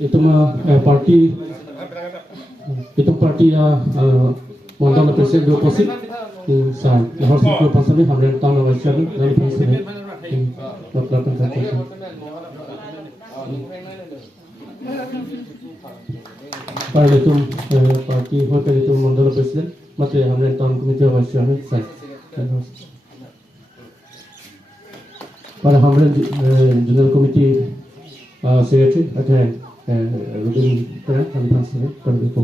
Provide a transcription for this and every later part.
itu parti mandala presiden do posit sa harus ko pasal hamren tan awasya ni dari pasal dokter pencatat para itu parti hotel itu mandala presiden mate hamren tan komite awasya ni sa para hamren general committee secretary atau Rudin Tera kami pasal kalau itu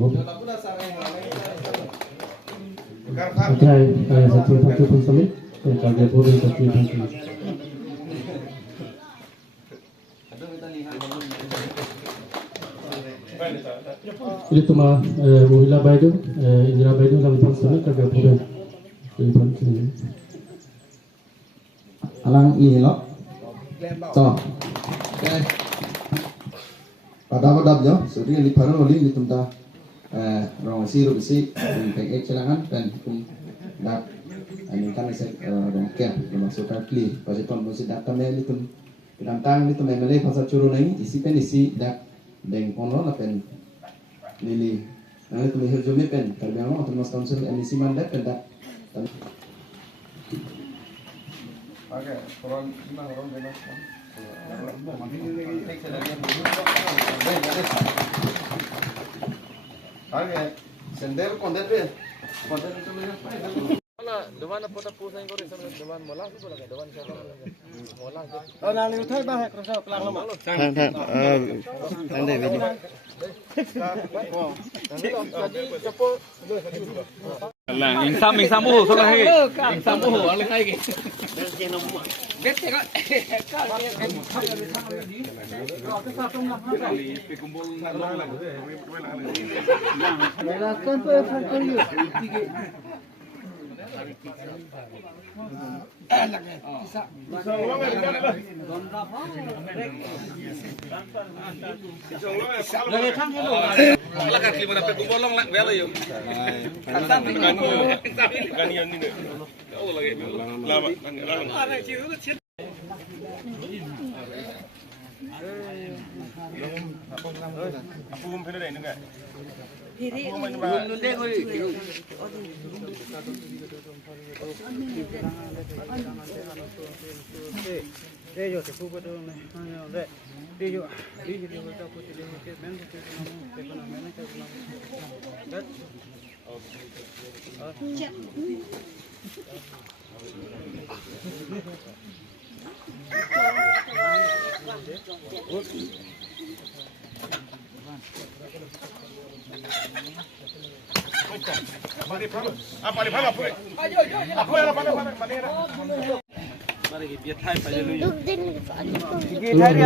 Akhirnya satu parti pun sampai kalau boleh satu parti. Ini tu mah Mohila Baidu, Indira Baidu kami pun sampai kalau boleh satu parti. Alang ini lo, so, pada jo, sebenarnya di paruh oli di tempat orang si rusi pengek celangan dan dat ini kan saya rongkel termasuk kali pasal tuan mesti data mel itu tentang itu memang pasal curun ini isi dat deng pono la pen lili nah itu mehir jome pen terbiang termasuk konsel emisi mandat pen dat oke orang benar Oke, sender konten itu mana dewan apa tak pusing kau resep dewan mola tu boleh dewan siapa mola tu. Oh nanti utai bah kerja pelan lama. Tang deh video. Jadi cepo. Lah insam buh solah lagi. Insam buh oleh lagi.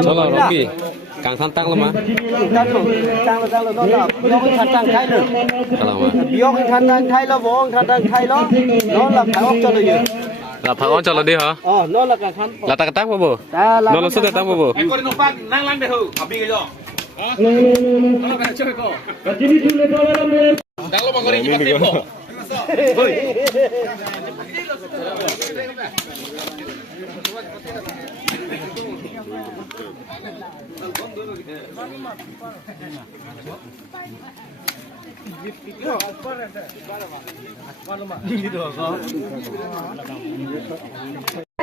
Kalau Rocky, Kang Santang lemah. Kalau mah. Biok Santang Thai lo, Bong Santang Thai lo, nó là phải ốc cho được gì? Là phải ốc cho là đi hả? Nó là cả khăn. Là ta tắc bố. Nó là xuất tắc bố. Em có đi nông phan năng lăng để hử, học đi cái gì? Nó phải chơi cô. Đang lo bằng cái gì mà tiếp cô?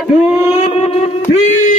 Two, three.